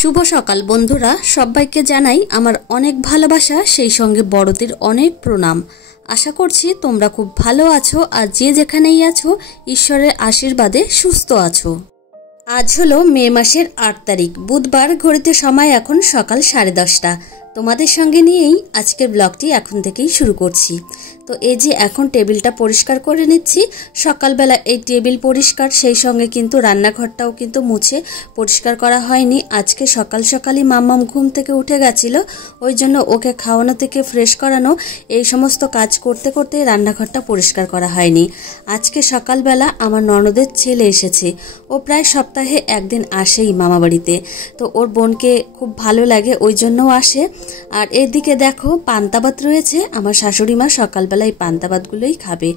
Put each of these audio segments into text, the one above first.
শুভ সকাল বন্ধুরা, সবাইকে জানাই আমার অনেক ভালোবাসা, সেই সঙ্গে বড়দের অনেক প্রণাম। আশা করছি তোমরা খুব ভালো আছো আর যে যেখানেই আছো ঈশ্বরের আশীর্বাদে সুস্থ আছো। আজ হলো মে মাসের ৮ তারিখ, বুধবার। ঘড়িতে সময় এখন সকাল 10:30। তোমাদের সঙ্গে নিয়েই আজকের ব্লগটি এখন থেকেই শুরু করছি। তো এই যে এখন টেবিলটা পরিষ্কার করে নিচ্ছি। সকালবেলা এই টেবিল পরিষ্কার, সেই সঙ্গে কিন্তু রান্নাঘরটাও কিন্তু মুছে পরিষ্কার করা হয়নি। আজকে সকাল সকালই মাম্মাম ঘুম থেকে উঠে গেছিল, ওই জন্য ওকে খাওয়ানো থেকে ফ্রেশ করানো এই সমস্ত কাজ করতে করতে রান্নাঘরটা পরিষ্কার করা হয়নি। আজকে সকালবেলা আমার ননদের ছেলে এসেছে। ও প্রায় সপ্তাহে একদিন আসেই মামা বাড়িতে, তো ওর বোনকে খুব ভালো লাগে, ওই জন্যও আসে। আর এদিকে দেখো পান্তা ভাত রয়েছে, আমার শাশুড়ি মা সকালবেলা এই পান্তা ভাতগুলোই খাবে।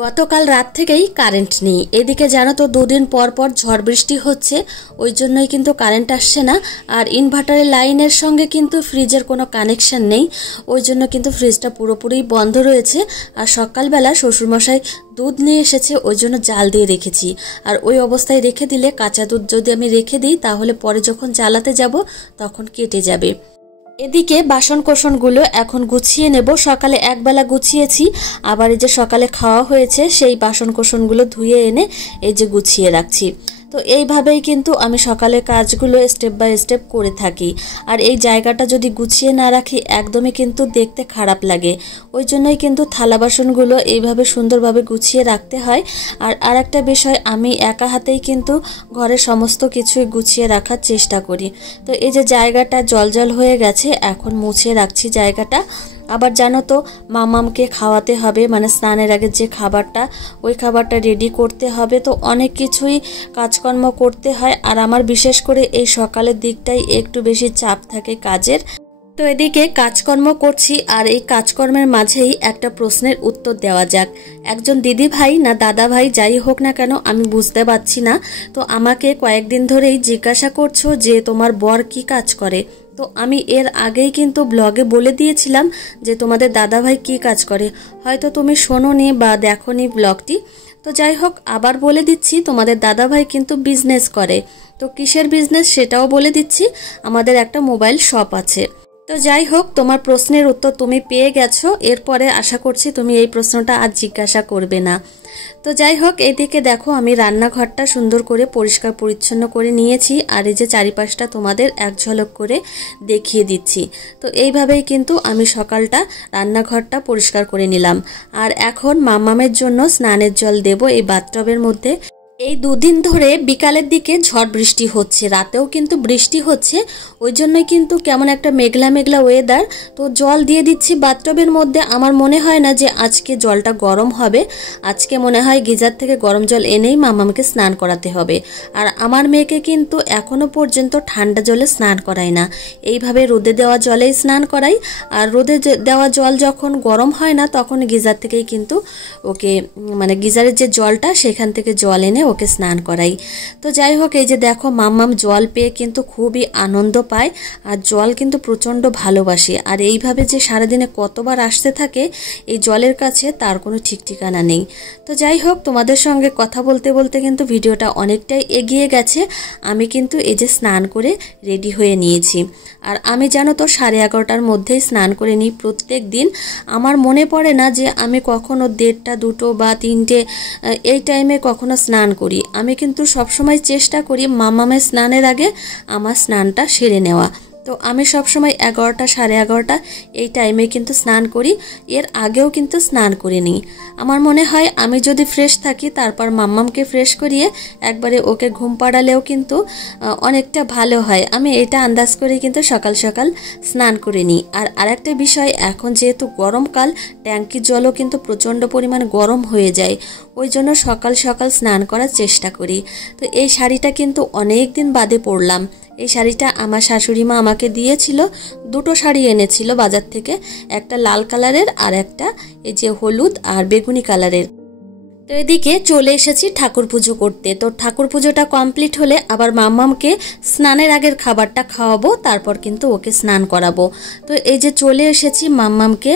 গতকাল রাত থেকেই কারেন্ট নেই। এদিকে জানো তো 2 দিন পর পর ঝড় বৃষ্টি হচ্ছে, ওই জন্যই কিন্তু কারেন্ট আসছে না। আর ইনভার্টারের লাইনের সঙ্গে কিন্তু ফ্রিজের কোনো কানেকশন নেই, ওই জন্য কিন্তু ফ্রিজটা পুরোপুরি বন্ধ রয়েছে। আর সকালবেলা শ্বশুরমশাই দুধ নিয়ে এসেছে, ওই জন্য জাল দিয়ে রেখেছি। আর ওই অবস্থায় রেখে দিলে, কাঁচা দুধ যদি আমি রেখে দিই তাহলে পরে যখন জ্বালাতে যাব তখন কেটে যাবে। এদিকে বাসন কোসনগুলো এখন গুছিয়ে নেব। সকালে একবেলা গুছিয়েছি, আবার এই যে সকালে খাওয়া হয়েছে সেই বাসন কোসনগুলো ধুয়ে এনে এই যে গুছিয়ে রাখছি। তো এইভাবেই কিন্তু আমি সকালে কাজগুলো স্টেপ বাই স্টেপ করে থাকি। আর এই জায়গাটা যদি গুছিয়ে না রাখি একদমই কিন্তু দেখতে খারাপ লাগে, ওই জন্যই কিন্তু থালা বাসনগুলো এইভাবে সুন্দরভাবে গুছিয়ে রাখতে হয়। আর আরেকটা বিষয়, আমি একা হাতেই কিন্তু ঘরের সমস্ত কিছুই গুছিয়ে রাখার চেষ্টা করি। তো এই যে জায়গাটা জল হয়ে গেছে, এখন মুছে রাখছি জায়গাটা। আবার জানো তো মামামকে খাওয়াতে হবে, মানে স্নানের আগে যে খাবারটা, ওই খাবারটা রেডি করতে হবে। তো অনেক কিছুই কাজকর্ম করতে হয়, আর আমার বিশেষ করে এই সকালের দিকটাই একটু বেশি চাপ থাকে কাজের। তো এদিকে কাজকর্ম করছি, আর এই কাজকর্মের মাঝেই একটা প্রশ্নের উত্তর দেওয়া যাক। একজন দিদি ভাই না দাদা ভাই যাই হোক না কেন আমি বুঝতে পারছি না, তো আমাকে কয়েকদিন ধরেই জিজ্ঞাসা করছো যে তোমার বর কি কাজ করে। তো আমি এর আগেই কিন্তু ব্লগে বলে দিয়েছিলাম যে তোমাদের দাদা ভাই কি কাজ করে, হয়তো তুমি শোনোনি বা দেখোনি ব্লগটি। তো যাই হোক, আবার বলে দিচ্ছি, তোমাদের দাদা ভাই কিন্তু বিজনেস করে। তো কিসের বিজনেস সেটাও বলে দিচ্ছি, আমাদের একটা মোবাইল শপ আছে। তো যাই হোক, তোমার প্রশ্নের উত্তর তুমি পেয়ে গেছো, এরপরে আশা করছি তুমি এই প্রশ্নটা আর জিজ্ঞাসা করবে না। তো যাই হোক, এদিকে দেখো আমি রান্নাঘরটা সুন্দর করে পরিষ্কার পরিচ্ছন্ন করে নিয়েছি, আর এই যে চারিপাশটা তোমাদের এক ঝলক করে দেখিয়ে দিচ্ছি। তো এইভাবেই কিন্তু আমি সকালটা রান্নাঘরটা পরিষ্কার করে নিলাম। আর এখন মামামের জন্য স্নানের জল দেব এই বাথটবের মধ্যে। এই 2 দিন ধরে বিকালের দিকে ঝড় বৃষ্টি হচ্ছে, রাতেও কিন্তু বৃষ্টি হচ্ছে, ওই জন্যই কিন্তু কেমন একটা মেঘলা মেঘলা ওয়েদার। তো জল দিয়ে দিচ্ছি বাথটবের মধ্যে। আমার মনে হয় না যে আজকে জলটা গরম হবে, আজকে মনে হয় গিজার থেকে গরম জল এনেই মামাকে স্নান করাতে হবে। আর আমার মেয়েকে কিন্তু এখনো পর্যন্ত ঠান্ডা জলে স্নান করাই না, এইভাবে রোদে দেওয়া জলেই স্নান করাই। আর রোদে দেওয়া জল যখন গরম হয় না তখন গিজার থেকেই কিন্তু ওকে, মানে গিজারের যে জলটা সেখান থেকে জল এনে ওকে স্নান করাই। তো যাই হোক, এই যে দেখো মাম্মাম জল পেয়ে কিন্তু খুবই আনন্দ পায়, আর জল কিন্তু প্রচণ্ড ভালোবাসে। আর এইভাবে যে সারাদিনে কতবার আসতে থাকে এই জলের কাছে, তার কোনো ঠিক ঠিকানা নেই। তো যাই হোক, তোমাদের সঙ্গে কথা বলতে বলতে কিন্তু ভিডিওটা অনেকটাই এগিয়ে গেছে। আমি কিন্তু এই যে স্নান করে রেডি হয়ে নিয়েছি। আর আমি জানো তো 11:30টার মধ্যেই স্নান করে নিই প্রত্যেক দিন। আমার মনে পড়ে না যে আমি কখনো 1:30, 2 বা 3টে এই টাইমে কখনো স্নান করি। আমি কিন্তু সবসময় চেষ্টা করি মামামের স্নানের আগে আমার স্নানটা সেরে নেওয়া। তো আমি সবসময় 11টা, 11:30 এই টাইমে কিন্তু স্নান করি, এর আগেও কিন্তু স্নান করে নিই। আমার মনে হয় আমি যদি ফ্রেশ থাকি তারপর মাম্মামকে ফ্রেশ করিয়ে একবারে ওকে ঘুম পাড়ালেও কিন্তু অনেকটা ভালো হয়। আমি এটা আন্দাজ করে কিন্তু সকাল সকাল স্নান করে নিই। আর আরেকটা বিষয়, এখন যেহেতু গরমকাল, ট্যাঙ্কির জলও কিন্তু প্রচণ্ড পরিমাণ গরম হয়ে যায়, ওই জন্য সকাল সকাল স্নান করার চেষ্টা করি। তো এই শাড়িটা কিন্তু অনেক দিন বাদে পরলাম। এই শাড়িটা আমার শাশুড়ি মা আমাকে দিয়েছিল, 2টো শাড়ি এনেছিল বাজার থেকে, একটা লাল কালারের আর একটা এই যে হলুদ আর বেগুনি কালারের। তো তো এদিকে চলে এসেছি ঠাকুর পুজো করতে। তো ঠাকুর পুজোটা কমপ্লিট হলে আবার মাম্মামকে স্নানের আগের খাবারটা খাওয়াবো, তারপর কিন্তু ওকে স্নান করাবো। তো এই যে চলে এসেছি মাম্মামকে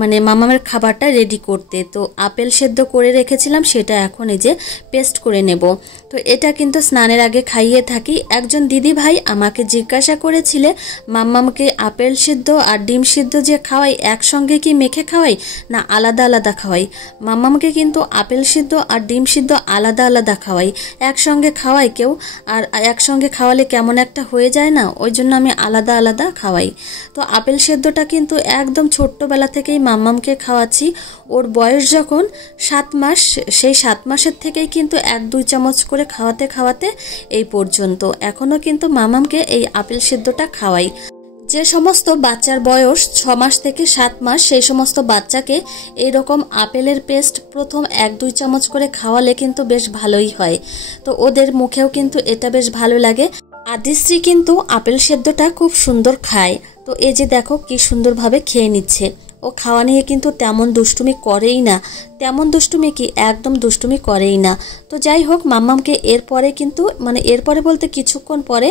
মানে মাম্মামের খাবারটা রেডি করতে। তো আপেল সেদ্ধ করে রেখেছিলাম, সেটা এখন এই যে পেস্ট করে নেব। তো এটা কিন্তু স্নানের আগে খাইয়ে থাকি। একজন দিদি ভাই আমাকে জিজ্ঞাসা করেছিলে মাম্মামকে আপেল সিদ্ধ আর ডিম সিদ্ধ যে খাওয়াই একসঙ্গে কি মেখে খাওয়াই না আলাদা আলাদা খাওয়াই। মাম্মামকে কিন্তু আপেল সিদ্ধ আর ডিম সিদ্ধ আলাদা আলাদা খাওয়াই, একসঙ্গে খাওয়াই কেউ, আর একসঙ্গে খাওয়ালে কেমন একটা হয়ে যায় না, ওই জন্য আমি আলাদা আলাদা খাওয়াই। তো আপেল সেদ্ধটা কিন্তু একদম ছোট্টবেলা থেকেই মাম্মামকে খাওয়াচ্ছি। ওর বয়স যখন 7 মাস, সেই 7 মাসের থেকেই কিন্তু 1-2 চামচ করে খাওয়াতে খাওয়াতে এই পর্যন্ত এখনও কিন্তু মাম্মামকে এই আপেল সেদ্ধটা খাওয়াই। যে সমস্ত বাচ্চার বয়স 6 মাস থেকে 7 মাস সেই সমস্ত বাচ্চাকে এইরকম আপেলের পেস্ট প্রথম 1-2 চামচ করে খাওয়ালে কিন্তু বেশ ভালোই হয়। তো ওদের মুখেও কিন্তু এটা বেশ ভালো লাগে। আদিশ্রী কিন্তু আপেল সেদ্ধটা খুব সুন্দর খায়। তো এই যে দেখো কি সুন্দরভাবে খেয়ে নিচ্ছে। ও খাওয়া নিয়ে কিন্তু তেমন দুষ্টুমি করেই না, তেমন দুষ্টুমি কি একদম দুষ্টুমি করেই না। তো যাই হোক মাম্মামকে এরপরে কিন্তু মানে এরপরে বলতে কিছুক্ষণ পরে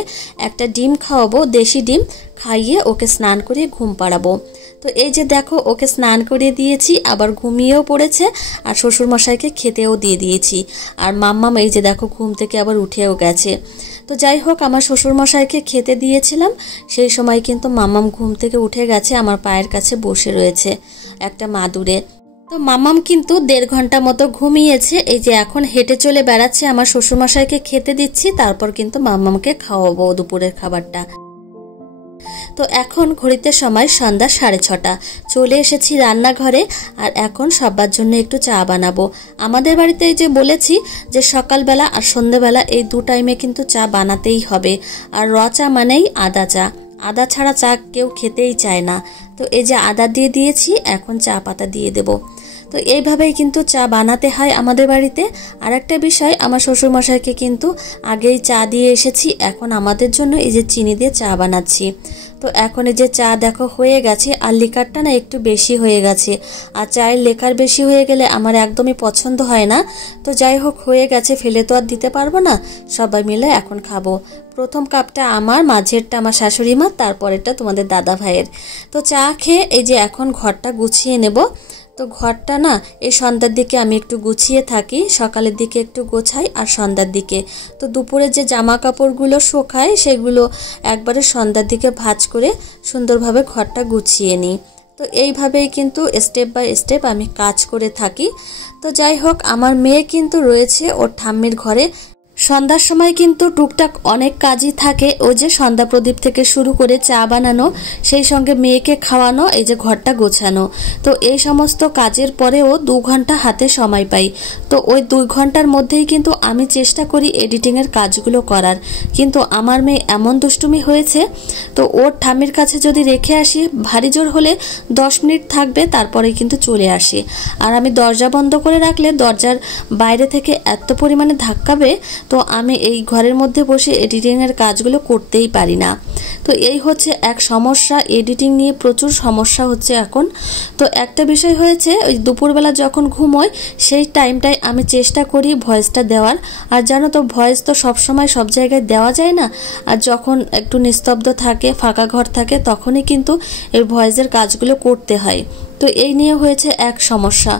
একটা ডিম খাওয়াবো, দেশি ডিম খাইয়ে ওকে স্নান করিয়ে ঘুম পাড়াবো। তো এই যে দেখো ওকে স্নান করিয়ে দিয়েছি, আবার ঘুমিয়েও পড়েছে, আর শ্বশুরমশাইকে খেতেও দিয়ে দিয়েছি। আর মাম্মাম এই যে দেখো ঘুম থেকে আবার উঠেও গেছে। তো যাই হোক আমার শ্বশুরমশাইকে খেতে দিয়েছিলাম, সেই সময় কিন্তু মাম্মাম ঘুম থেকে উঠে গেছে, আমার পায়ের কাছে বসে রয়েছে একটা মাদুরে। তো মাম্মাম কিন্তু 1.5 ঘন্টা মতো ঘুমিয়েছে। এই যে এখন হেঁটে চলে বেড়াচ্ছে, আমার শ্বশুরমশাইকে খেতে দিচ্ছি, তারপর কিন্তু মাম্মামকে খাওয়াবো দুপুরের খাবারটা। তো এখন ঘড়িতে সময় সন্ধ্যা 6:30। চলে এসেছি রান্নাঘরে, আর এখন সবার জন্য একটু চা বানাবো। আমাদের বাড়িতে এই যে বলেছি যে সকালবেলা আর সন্ধ্যাবেলা এই 2 টাইমে কিন্তু চা বানাতেই হবে। আর র চা মানেই আদা চা, আদা ছাড়া চা কেউ খেতেই চায় না। তো এই যে আদা দিয়ে দিয়েছি, এখন চা পাতা দিয়ে দেব। তো এইভাবেই কিন্তু চা বানাতে হয় আমাদের বাড়িতে। আর একটা বিষয়, আমার শ্বশুরমশাইকে কিন্তু আগেই চা দিয়ে এসেছি, এখন আমাদের জন্য এই যে চিনি দিয়ে চা বানাচ্ছি। তো এখন এই যে চা দেখো হয়ে গেছে, আর লিকারটা না একটু বেশি হয়ে গেছে, আর চায়ের লিকার বেশি হয়ে গেলে আমার একদমই পছন্দ হয় না। তো যাই হোক হয়ে গেছে, ফেলে তো আর দিতে পারবো না, সবাই মিলে এখন খাবো। প্রথম কাপটা আমার, মাঝেরটা আমার শাশুড়ি মা, তারপরেরটা তোমাদের দাদা ভাইয়ের। তো চা খেয়ে এই যে এখন ঘরটা গুছিয়ে নেব। তো ঘরটা না এই সন্ধ্যার দিকে আমি একটু গুছিয়ে থাকি, সকালের দিকে একটু গোছাই আর সন্ধ্যার দিকে। তো দুপুরে যে জামা কাপড়গুলো শুকায় সেগুলো একবারে সন্ধ্যার দিকে ভাঁজ করে সুন্দরভাবে ঘরটা গুছিয়ে নিই। তো এইভাবেই কিন্তু স্টেপ বাই স্টেপ আমি কাজ করে থাকি। তো যাই হোক আমার মেয়ে কিন্তু রয়েছে ওর ঠাম্মির ঘরে। সন্ধ্যার সময় কিন্তু টুকটাক অনেক কাজই থাকে, ওই যে সন্ধ্যা প্রদীপ থেকে শুরু করে চা বানানো, সেই সঙ্গে মেয়েকে খাওয়ানো, এই যে ঘরটা গোছানো। তো এই সমস্ত কাজের পরেও 2 ঘন্টা হাতে সময় পাই। তো ওই 2 ঘন্টার মধ্যেই কিন্তু আমি চেষ্টা করি এডিটিংয়ের কাজগুলো করার। কিন্তু আমার মেয়ে এমন দুষ্টুমি হয়েছে, তো ওর ঠাম্মির কাছে যদি রেখে আসি ভারী জোর হলে 10 মিনিট থাকবে, তারপরে কিন্তু চলে আসে। আর আমি দরজা বন্ধ করে রাখলে দরজার বাইরে থেকে এত পরিমাণে ধাক্কাবে, তো আমি এই ঘরের মধ্যে বসে এডিটিংয়ের কাজগুলো করতেই পারি না। তো এই হচ্ছে এক সমস্যা, এডিটিং নিয়ে প্রচুর সমস্যা হচ্ছে এখন। তো একটা বিষয় হয়েছে, ওই দুপুরবেলা যখন ঘুমোই সেই টাইমটায় আমি চেষ্টা করি ভয়েসটা দেওয়ার। আর জানো তো ভয়েস তো সবসময় সব জায়গায় দেওয়া যায় না, আর যখন একটু নিস্তব্ধ থাকে, ফাঁকা ঘর থাকে, তখনই কিন্তু এই ভয়েসের কাজগুলো করতে হয়। তো এই নিয়ে হয়েছে এক সমস্যা।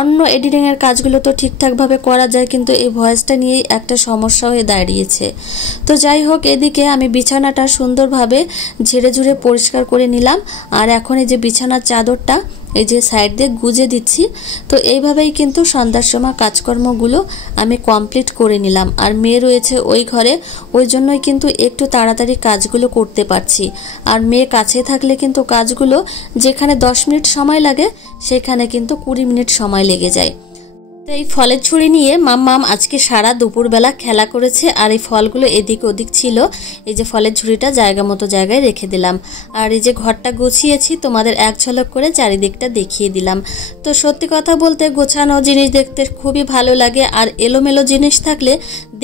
অন্য এডিটিংয়ের কাজগুলো তো ঠিকঠাকভাবে করা যায়, কিন্তু এই ভয়েসটা নিয়েই একটা সমস্যা হয়ে দাঁড়িয়েছে। তো যাই হোক এদিকে আমি বিছানাটা সুন্দরভাবে ঝেড়ে ঝুড়ে পরিষ্কার করে নিলাম, আর এখন এই যে বিছানার চাদরটা এই যে সাইড দিয়ে গুজে দিচ্ছি। তো এইভাবেই কিন্তু সন্ধ্যার সময় কাজকর্মগুলো আমি কমপ্লিট করে নিলাম। আর মেয়ে রয়েছে ওই ঘরে, ওই জন্যই কিন্তু একটু তাড়াতাড়ি কাজগুলো করতে পারছি। আর মেয়ে কাছে থাকলে কিন্তু কাজগুলো যেখানে 10 মিনিট সময় লাগে সেখানে কিন্তু 20 মিনিট সময় লেগে যায়। তো এই ফলের ঝুড়ি নিয়ে মাম্মাম আজকে সারা দুপুরবেলা খেলা করেছে, আর এই ফলগুলো এদিক ওদিক ছিল। এই যে ফলের ঝুড়িটা জায়গা মতো জায়গায় রেখে দিলাম, আর এই যে ঘরটা গুছিয়েছি তোমাদের এক ঝলক করে চারিদিকটা দেখিয়ে দিলাম। তো সত্যি কথা বলতে গোছানো জিনিস দেখতে খুবই ভালো লাগে, আর এলোমেলো জিনিস থাকলে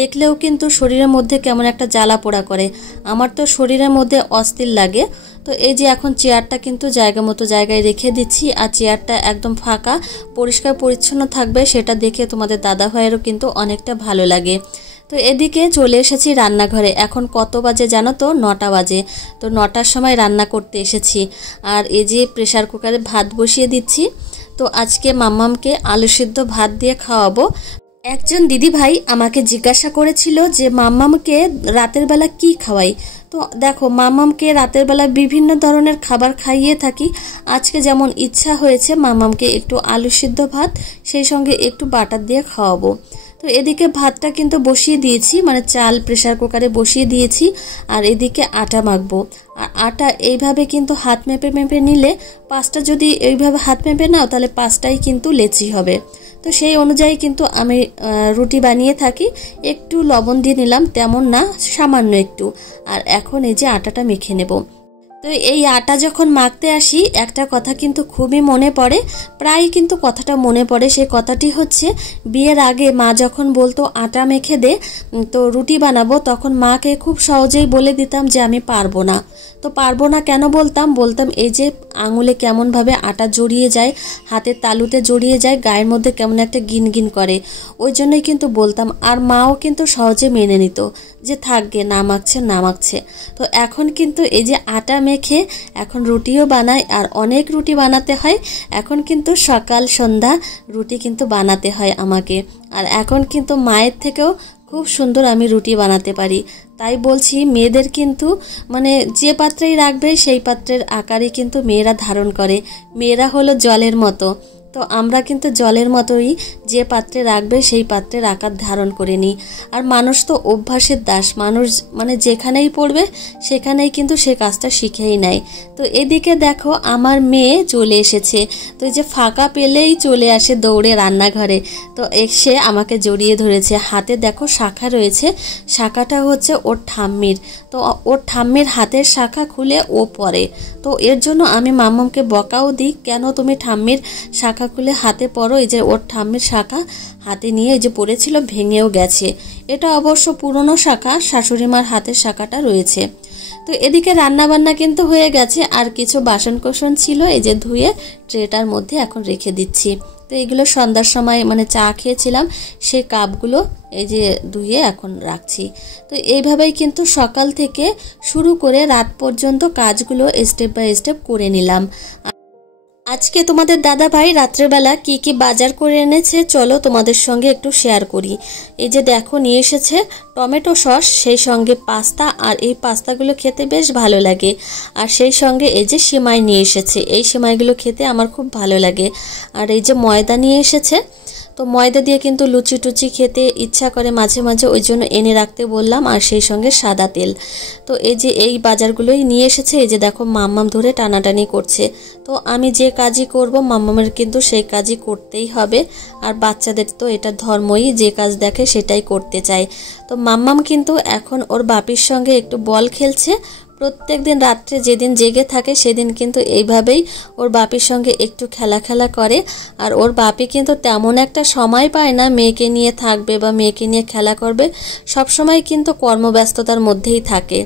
দেখলেও কিন্তু শরীরের মধ্যে কেমন একটা জ্বালা পোড়া করে। আমার তো শরীরের মধ্যে অস্থির লাগে। তো এই যে এখন চেয়ারটা কিন্তু জায়গা মতো জায়গায় রেখে দিচ্ছি, আর চেয়ারটা একদম ফাঁকা পরিষ্কার পরিচ্ছন্ন থাকবে, সেটা দেখে তোমাদের দাদা ভাইয়েরও কিন্তু অনেকটা ভালো লাগে। তো এদিকে চলে এসেছি রান্নাঘরে। এখন কত বাজে জানো তো? 9টা বাজে। তো 9টার সময় রান্না করতে এসেছি, আর এই যে প্রেসার কুকারে ভাত বসিয়ে দিচ্ছি। তো আজকে মাম্মামকে আলু সিদ্ধ ভাত দিয়ে খাওয়াবো। একজন দিদি ভাই আমাকে জিজ্ঞাসা করেছিল যে মাম্মামকে রাতের বেলা কি খাওয়াই। তো দেখো, মাম্মামকে রাতের বেলা বিভিন্ন ধরনের খাবার খাইয়ে থাকি। আজকে যেমন ইচ্ছা হয়েছে মাম্মামকে একটু আলু সিদ্ধ ভাত, সেই সঙ্গে একটু বাটার দিয়ে খাওয়াবো। তো এদিকে ভাতটা কিন্তু বসিয়ে দিয়েছি, মানে চাল প্রেসার কুকারে বসিয়ে দিয়েছি, আর এদিকে আটা মাখবো। আর আটা এইভাবে কিন্তু হাত মেপে মেপে নিলে, 5টা যদি এইভাবে হাত মেপে নাও তাহলে 5টাই কিন্তু লেচি হবে। তো সেই অনুযায়ী কিন্তু আমি রুটি বানিয়ে থাকি। একটু লবণ দিয়ে নিলাম, তেমন না, সামান্য একটু। আর এখন এই যে আটাটা মেখে নেব। তো এই আটা যখন মাখতে আসি একটা কথা কিন্তু খুবই মনে পড়ে, প্রায় কিন্তু কথাটা মনে পড়ে। সেই কথাটি হচ্ছে, বিয়ের আগে মা যখন বলতো আটা মেখে দে তো রুটি বানাবো, তখন মাকে খুব সহজেই বলে দিতাম যে আমি পারবো না। তো পারবো না কেন বলতাম এই যে আঙুলে কেমনভাবে আটা জড়িয়ে যায়, হাতের তালুতে জড়িয়ে যায়, গায়ের মধ্যে কেমন একটা গিনগিন করে, ওই জন্যই কিন্তু বলতাম। আর মাও কিন্তু সহজে মেনে নিত যে থাকবে, না মাখছে। তো এখন কিন্তু এই যে আটা মেখে এখন রুটিও বানাই, আর অনেক রুটি বানাতে হয়। এখন কিন্তু সকাল সন্ধ্যা রুটি কিন্তু বানাতে হয় আমাকে। আর এখন কিন্তু মায়ের থেকেও খুব সুন্দর আমি রুটি বানাতে পারি। তাই বলছি, মেয়েদের কিন্তু মানে যে পাত্রেই রাখবে সেই পাত্রের আকারই কিন্তু মেয়েরা ধারণ করে। মেয়েরা হলো জলের মতো। তো আমরা কিন্তু জলের মতোই, যে পাত্রে রাখবে সেই পাত্রের আকার ধারণ করে নিই। আর মানুষ তো অভ্যাসের দাস, মানুষ মানে যেখানেই পড়বে সেখানেই কিন্তু সে কাজটা শিখেই নেয়। তো এদিকে দেখো আমার মেয়ে চলে এসেছে। তো এই যে ফাঁকা পেলেই চলে আসে দৌড়ে রান্নাঘরে। তো এসে আমাকে জড়িয়ে ধরেছে, হাতে দেখো শাখা রয়েছে, শাখাটা হচ্ছে ওর ঠাম্মির। তো ওর ঠাম্মির হাতের শাখা খুলে ও পরে। তো এর জন্য আমি মাম্মামকে বকাও দিই, কেন তুমি ঠাম্মির শাখা খুলে হাতে পরো। এই যে ওর ঠাম্মির শাখা হাতে নিয়ে এই যে পড়েছিল, ভেঙেও গেছে। এটা অবশ্য পুরনো শাখা, শাশুড়িমার হাতের শাখাটা রয়েছে। তো এদিকে রান্না বান্না কিন্তু হয়ে গেছে, আর কিছু বাসন কোসন ছিল এই যে ধুয়ে ট্রেটার মধ্যে এখন রেখে দিচ্ছি। তো এগুলো সন্ধ্যার সময় মানে চা খেয়েছিলাম, সেই কাপগুলো এই যে ধুয়ে এখন রাখছি। তো এইভাবেই কিন্তু সকাল থেকে শুরু করে রাত পর্যন্ত কাজগুলো স্টেপ বাই স্টেপ করে নিলাম। আজকে তোমাদের দাদা ভাই রাত্রেবেলা কি কি বাজার করে এনেছে চলো তোমাদের সঙ্গে একটু শেয়ার করি। এই যে দেখো নিয়ে এসেছে টমেটো সস, সেই সঙ্গে পাস্তা, আর এই পাস্তাগুলো খেতে বেশ ভালো লাগে। আর সেই সঙ্গে এই যে সেমাই নিয়ে এসেছে, এই সেমাইগুলো খেতে আমার খুব ভালো লাগে। আর এই যে ময়দা নিয়ে এসেছে, তো ময়দা দিয়ে কিন্তু লুচি টুচি খেতে ইচ্ছা করে মাঝে মাঝে, ওই জন্য এনে রাখতে বললাম। আর সেই সঙ্গে সাদা তেল। তো এই যে এই বাজারগুলোই নিয়ে এসেছে। এই যে দেখো মাম্মাম ধরে টানাটানি করছে। তো আমি যে কাজই করব মাম্মামের কিন্তু সেই কাজই করতেই হবে। আর বাচ্চাদের তো এটা ধর্মই, যে কাজ দেখে সেটাই করতে চায়। তো মাম্মাম কিন্তু এখন ওর বাপির সঙ্গে একটু বল খেলছে। প্রত্যেক দিন রাত্রে যেদিন জেগে থাকে সেদিন কিন্তু এইভাবেই ওর বাপির সঙ্গে একটু খেলা করে। আর ওর বাপি কিন্তু তেমন একটা সময় পায় না মেয়েকে নিয়ে থাকবে বা মেয়েকে নিয়ে খেলা করবে, সব সময় কিন্তু কর্মব্যস্ততার মধ্যেই থাকে।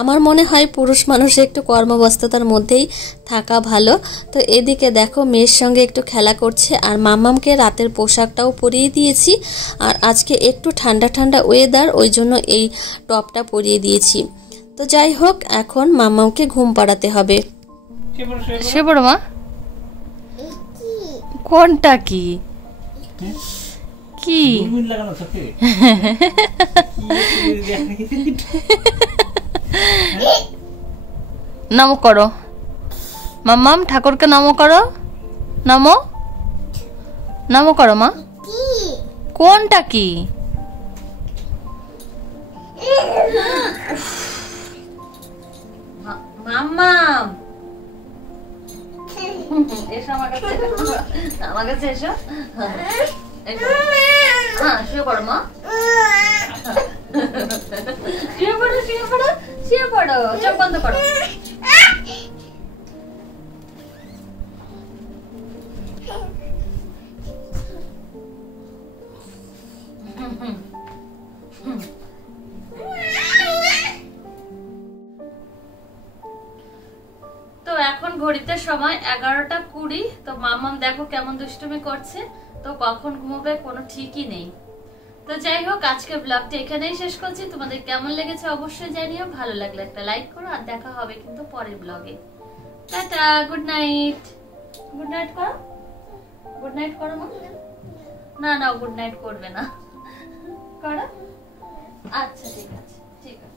আমার মনে হয় পুরুষ মানুষ একটু কর্মব্যস্ততার মধ্যেই থাকা ভালো। তো এদিকে দেখো মেয়ের সঙ্গে একটু খেলা করছে, আর মাম্মামকে রাতের পোশাকটাও পরিয়ে দিয়েছি। আর আজকে একটু ঠান্ডা ঠান্ডা ওয়েদার, ওই জন্য এই টপটা পরিয়ে দিয়েছি। তো যাই হোক, এখন মাম্মাকে ঘুম পাড়াতে হবে। সে বড় মা, কোনটা কি কি নমো করো মাম্মাম, ঠাকুরকে নমো করো, নমো নমো করো মা। কোনটা কি? মাম্মাম এসো আমার কাছে, আমার কাছে এসো। হ্যাঁ শুয়ে পড়ো মা, শুয়ে পড়ো শুয়ে পড়ো শুয়ে পড়ো, চোখ বন্ধ করো। সময় 11:20। তো মাম্মাম দেখো কেমন দুষ্টুমি করছে, তো কখন ঘুমোবে কোনো ঠিকই নেই। তো যাই হোক, আজকের ব্লগটা এখানেই শেষ করছি। তোমাদের কেমন লেগেছে অবশ্যই জানিও, ভালো লাগলে একটা লাইক করো, আর দেখা হবে কিন্তু পরের ব্লগে। Tata, good night. Good night করো, গুড নাইট করো মা। না না, গুড নাইট করবে না, করো। আচ্ছা ঠিক আছে, ঠিক আছে।